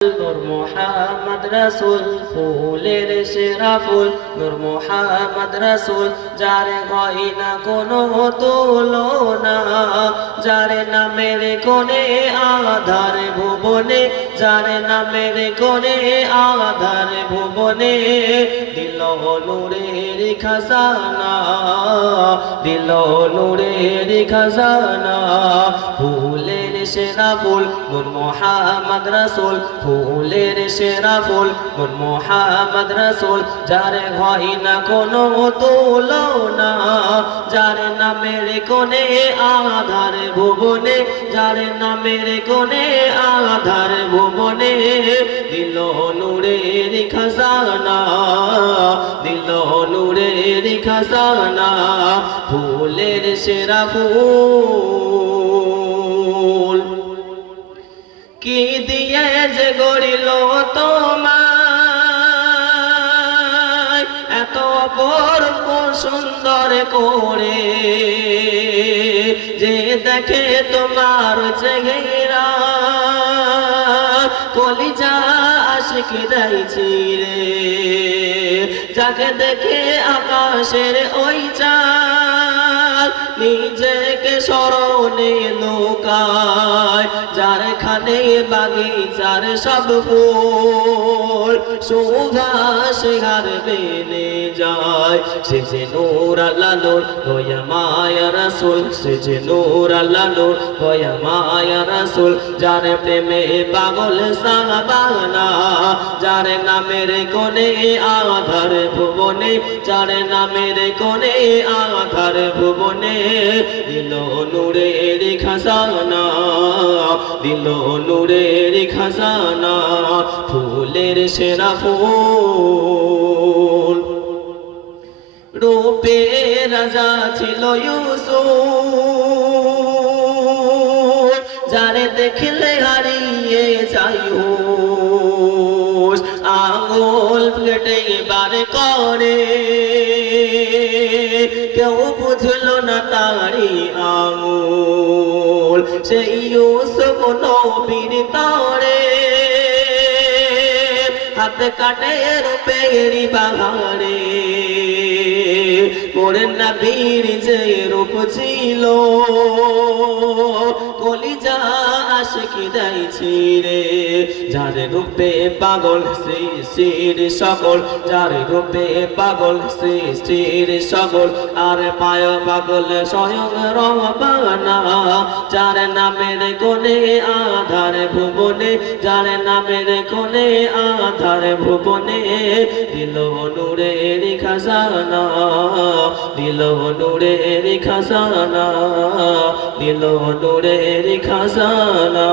নূর মুহাম্মদ রাসূল ফুলের সেরা ফুল নূর মুহাম্মদ রাসূল যার হয় না কোনো তুলনা যার নামের কোনে আধার ভুবনে যার নামের কোনে আধার ভুবনে দিল নূরের খাজানা দিল নূরের খাজানা ফুলের সেরা ফুল নূর মুহাম্মদ রাসূল ফুলের সেরা ফুল নূর মুহাম্মদ রাসূল যার হয় না কোনো তুলনা যার নামের কোনে আধার ভুবনে যার নামের কোনে আধার ভুবনে দিল নূরের খাজানা দিল নূরের খাজানা ফুলের সেরা ফুল কি দিয়ে যে গড়িল তোমার এত অপূর্ব সুন্দর করে যে দেখে তোমার চেহারা কলিজা আশিক যাইছি রে যাকে দেখে আকাশের ওই চাঁদ নিজেকে স্মরণে লোকায় যার খানে বাগিচার সব ফুল সুবাস হার বেনে যায় সে যে নূর আল্লাহ নূর হইয়া মায়া রাসূল সে যে নূর আল্লাহ নূর হইয়া মায়া রাসূল যার প্রেমে পাগল সাহাবানা যার নামের কোনে আধার ভুবনে যার নামের কোনে আধার ভুবনে দিল নূরের খাজানা দিল নূরের খাজানা ফুলের সেরা ফুল রূপে রাজা ছিল ইউসুফ যারে দেখলে হারিয়ে যাই হুঁশ আঙুল কেটে বার করে কেউ বুঝলো না তারি আঙুল সেই ইউসুফ নবীর তরে হাত কাটে রূপেরি বাহারে মোর নবীর যে রূপ ছিল কলিজা আশিক যাইছি রে যার রূপে পাগল সৃষ্টির সকল যার রূপে পাগল সৃষ্টির সকল আর পায় পাগল স্বয়ং রব্বানা যার নামের কোনে আধার ভুবনে যার নামের কোনে আধার ভুবনে দিল নূরের খাজানা দিল নূরের খাজানা দিল নূরের খাজানা।